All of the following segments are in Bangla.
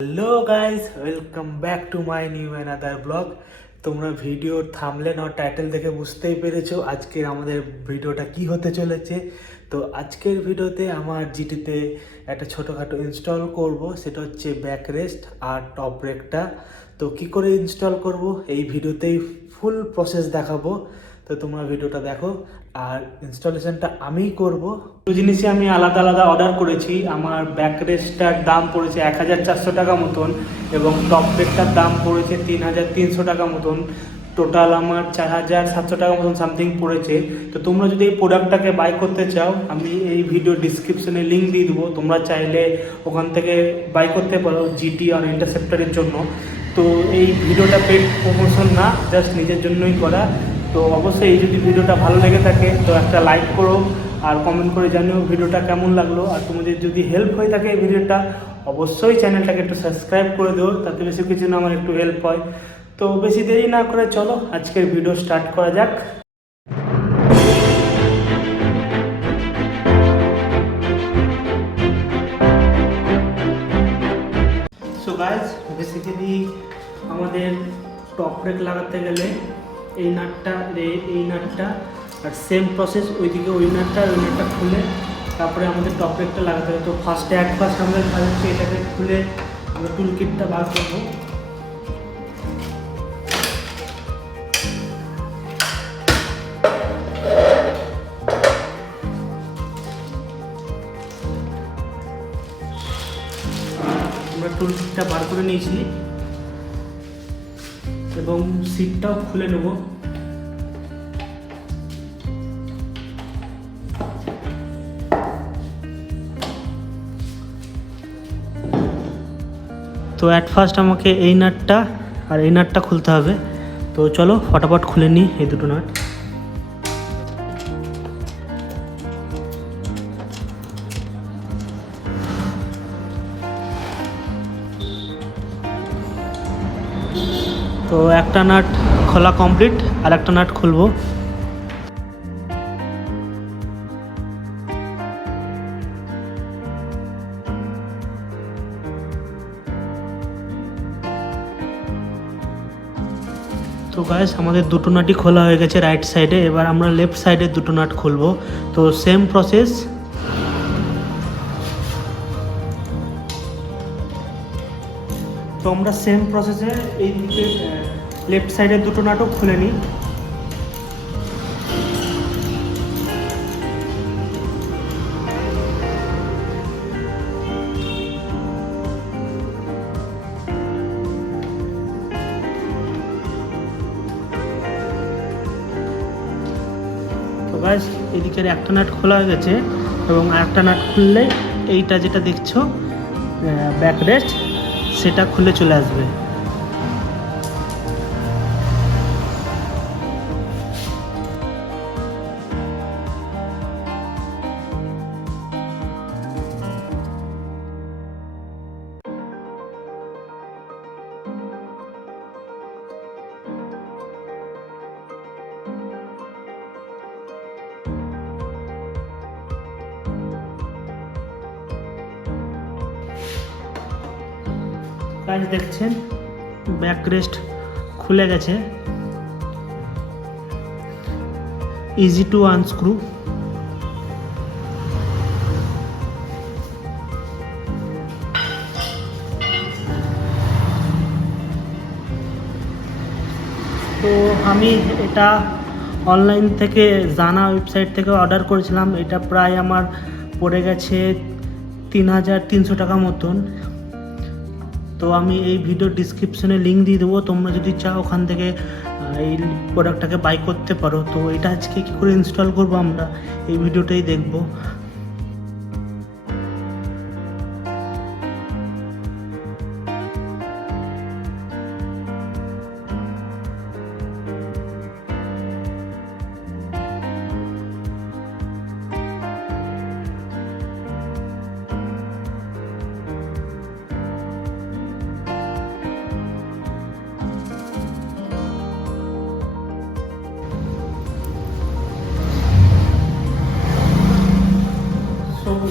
Hello guys, welcome back to my new another blog. তোমরা ভিডিওর থাম্বনেল আর টাইটেল দেখে বুঝতেই পেরেছো আজকের আমাদের ভিডিওটা কি হতে চলেছে। তো আজকের ভিডিওতে আমার জিটিতে একটা ছোটোখাটো ইনস্টল করব, সেটা হচ্ছে ব্যাক রেস্ট আর টপ ব্রেকটা। তো কি করে ইনস্টল করব এই ভিডিওতেই ফুল প্রসেস দেখাবো। তো তোমরা ভিডিওটা দেখো। আর ইনস্টলেশনটা আমিই করব। দু জিনিসই আমি আলাদা আলাদা অর্ডার করেছি। আমার ব্যাক রেস্টটার দাম পড়েছে 1400 টাকা মতন এবং টপ ব্রেকটার দাম পড়েছে 3300 টাকা মতন। টোটাল আমার 4700 টাকা মতন সামথিং পড়েছে। তো তোমরা যদি এই প্রোডাক্টটাকে বাই করতে চাও, আমি এই ভিডিও ডিসক্রিপশনে লিঙ্ক দিয়ে দেবো, তোমরা চাইলে ওখান থেকে বাই করতে পারো জিটি আর ইন্টারসেপ্টরের জন্য। তো এই ভিডিওটা পেড প্রমোশন না, জাস্ট নিজের জন্যই করা। তো অবশ্যই এই যদি ভিডিওটা ভালো লেগে থাকে তো একটা লাইক করো আর কমেন্ট করে জানিও ভিডিওটা কেমন লাগলো। আর তোমাদের যদি হেল্প হয়ে থাকে এই ভিডিওটা, অবশ্যই চ্যানেলটাকে একটু সাবস্ক্রাইব করে দিও, তাতে বেশি কিছু না আমার একটু হেল্প হয়। তো বেশি দেরি না করে চলো আজকের ভিডিও স্টার্ট করা যাক। সো গাইস, বেসিক্যালি আমাদের টপ ব্রেক লাগাতে গেলে এই নাটটা আর সেম প্রসেস, ওইদিকে ওই নাটটা খুলে তারপরে আমাদের টপ ব্রেকটা লাগাতে হবে। তো ফার্স্ট আমাদের কাজ হচ্ছে এটাকে খুলে আমরা টুল কিটটা বার করবো। আমরা টুল কিটটা বার করে নিয়েছি এবং সিটটাও খুলে নেব। তো অ্যাট ফার্স্ট আমাকে এই নাটটা আর এই নাটটা খুলতে হবে। তো চলো ফটাফট খুলে নিই এই দুটো নাট। তো একটা নাট খোলা কমপ্লিট, আর একটা নাট খুলবো। তো গাইস, আমাদের দুটো নাটই খোলা হয়ে গেছে রাইট সাইডে। এবার আমরা লেফট সাইডে দুটো নাট খুলবো। তো সেম প্রসেস। তো আমরা সেম প্রসেসে এই দিকে লেফট সাইডের দুটো নাটও খুলে নিই। তো গাইস, এদিকের একটা নাট খোলা হয়ে গেছে এবং আরেকটা নাট খুললে এইটা যেটা দেখছো ব্যাক রেস্ট, সেটা খুলে চলে আসবে। কাজ দেখছেন ব্যাক রেস্ট খুলে গেছে, ইজি টু আনস্ক্রু। তো আমি এটা অনলাইন থেকে জানা ওয়েবসাইট থেকে অর্ডার করেছিলাম। এটা প্রায় আমার পড়ে গেছে 3300 টাকা মতন। তো আমি এই ভিডিও ডিসক্রিপশনে লিঙ্ক দিয়ে দেবো, তোমরা যদি চাও ওখান থেকে এই প্রোডাক্টটাকে বাই করতে পারো। তো এটা আজকে কী করে ইনস্টল করবো আমরা এই ভিডিওটাই দেখবো।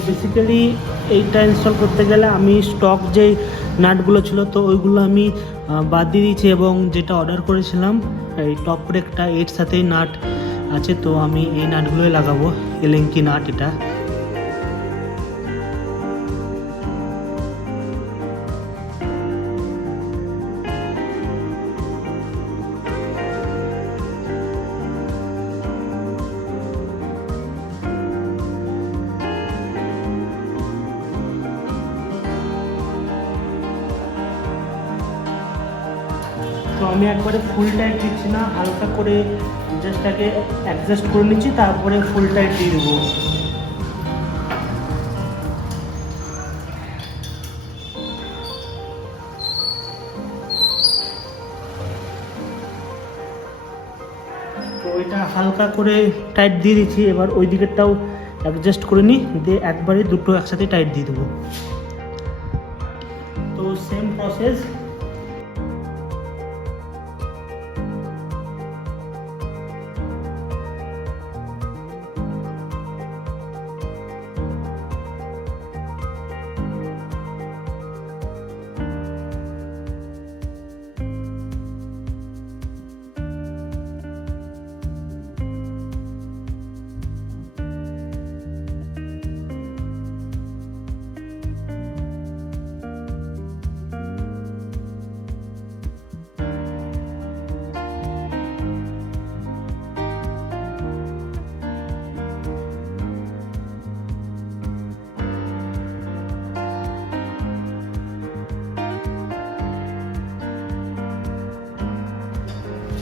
বেসিক্যালি এইটা ইনস্টল করতে গেলে আমি স্টক যেই নাটগুলো ছিল, তো ওইগুলো আমি বাদ দিয়ে দিয়েছি এবং যেটা অর্ডার করেছিলাম এই টপ ব্রেকটা এর সাথেই নাট আছে, তো আমি এই নাটগুলোই লাগাবো, এলেঙ্কি নাট এটা। তো আমি একবারে ফুল টাইট দিচ্ছি না, হালকা করে জাস্ট আগে অ্যাডজাস্ট করে নিচ্ছি, তারপরে ফুল টাইট দিয়ে দেবো। তো এটা হালকা করে টাইট দিয়ে দিচ্ছি, এবার ওই দিকেরটাও অ্যাডজাস্ট করে নিই, দিয়ে একবারে দুটো একসাথে টাইট দিয়ে দেবো। তো সেম প্রসেস।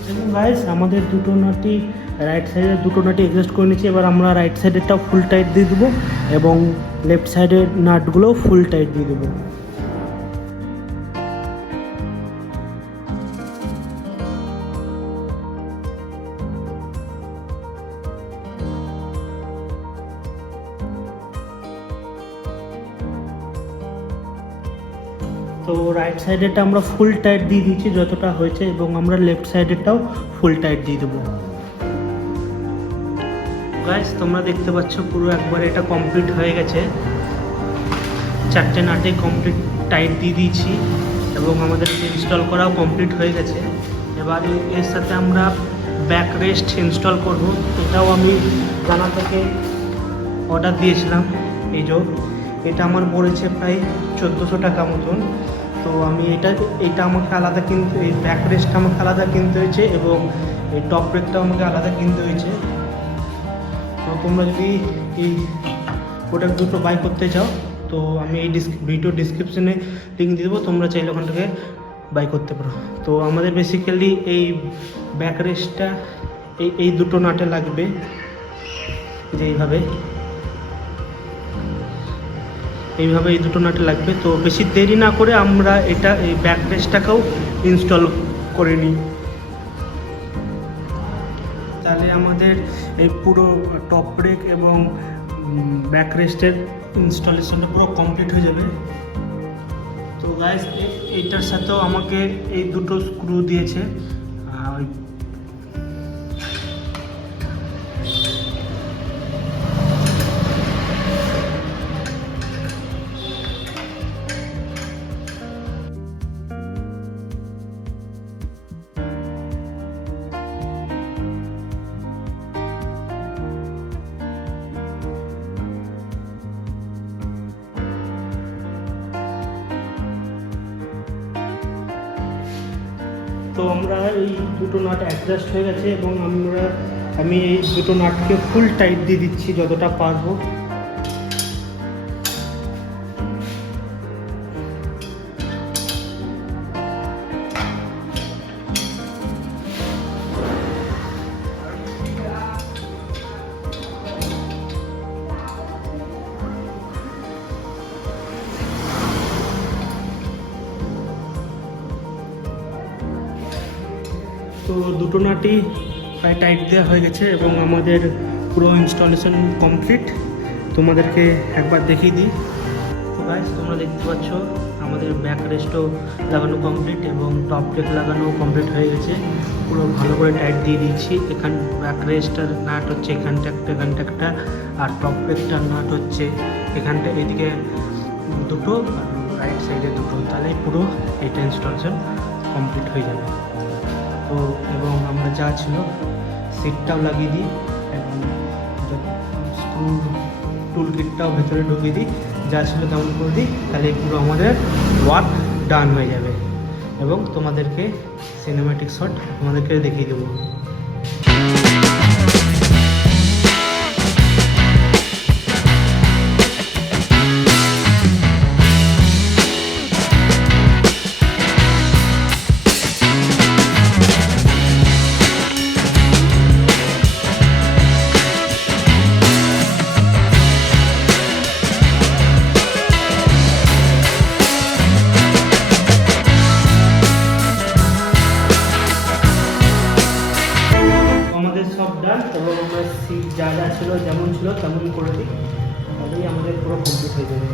দেখুন গাইস, আমাদের দুটো নাটই রাইট সাইডের দুটো নাটই অ্যাডজাস্ট করে নিচ্ছি। এবার আমরা রাইট সাইডেরটাও ফুল টাইট দিয়ে দেবো এবং লেফট সাইডের নাটগুলোও ফুল টাইট দিয়ে দেবো। তো রাইট সাইডেরটা আমরা ফুল টাইট দিয়ে দিয়েছি যতটা হয়েছে, এবং আমরা লেফট সাইডেরটাও ফুল টাইট দিয়ে দেবো। গাইস, তোমরা দেখতে পাচ্ছ পুরো একবার এটা কমপ্লিট হয়ে গেছে, চারটে নাটে কমপ্লিট টাইট দিয়ে দিয়েছি এবং আমাদের ইনস্টল করাও কমপ্লিট হয়ে গেছে। এবার এর সাথে আমরা ব্যাক রেস্ট ইনস্টল করব। এটাও আমি জানা থেকে অর্ডার দিয়েছিলাম। এই যে এটা আমার পড়েছে প্রায় 1400 টাকা মতন। তো আমি এটা আমাকে আলাদা কিনতে, এই ব্যাক রেস্টটা আমাকে আলাদা কিনতে হয়েছে এবং এই টপ ব্রেকটাও আমাকে আলাদা কিনতে হয়েছে। তো তোমরা যদি এই প্রোডাক্ট দুটো বাই করতে চাও, তো আমি এই ভিডিও ডিসক্রিপশনে লিঙ্ক দিয়ে দেবো, তোমরা চাইলে ওখান থেকে বাই করতে পারো। তো আমাদের বেসিক্যালি এই ব্যাক রেস্টটা এই দুটো নাটে লাগবে, যে এইভাবে এই দুটো নাটে লাগবে। তো বেশি দেরি না করে আমরা এই ব্যাক রেস্টটাকেও ইনস্টল করে নিই, তাহলে আমাদের এই পুরো টপ ব্রেক এবং ব্যাক রেস্টের ইনস্টলেশনটা পুরো কমপ্লিট হয়ে যাবে। তো গাইস, এইটার সাথেও আমাকে এই দুটো স্ক্রু দিয়েছে। তো আমরা এই দুটো নাট অ্যাডজাস্ট হয়ে গেছে এবং আমি এই দুটো নাটকে ফুল টাইট দিয়ে দিচ্ছি যতটা পারবো। তো দুটো নাটই প্রায় টাইট দেওয়া হয়ে গেছে এবং আমাদের পুরো ইনস্টলেশন কমপ্লিট। তোমাদেরকে একবার দেখিয়ে দিই। তো গাইস, তোমরা দেখতে পাচ্ছ আমাদের ব্যাক রেস্টও লাগানো কমপ্লিট এবং টপ ব্রেক লাগানো কমপ্লিট হয়ে গেছে। পুরো ভালো করে টাইট দিয়ে দিচ্ছি। ব্যাক রেস্টার নাট হচ্ছে এখানটা একটা, আর টপ ব্রেকটার নাট হচ্ছে এখানটা, এদিকে দুটো আর রাইট সাইডে দুটো, তাহলেই পুরো এটা ইনস্টলেশন কমপ্লিট হয়ে যাবে। তো এবং আমরা যা ছিল সিটটাও লাগিয়ে দিই এবং স্ক্রু টুল কিটটাও ভেতরে ঢুকিয়ে দিই, যা ছিল তেমন করে দিই, তাহলে পুরো আমাদের ওয়ার্ক ডান হয়ে যাবে। এবং তোমাদেরকে সিনেম্যাটিক শট তোমাদেরকে দেখিয়ে দেবো। সব ডান এবং আমরা সিট যা যা ছিল যেমন ছিল তেমন করে দিই, তাহলেই আমাদের পুরো কমপ্লিট হয়ে যাবে।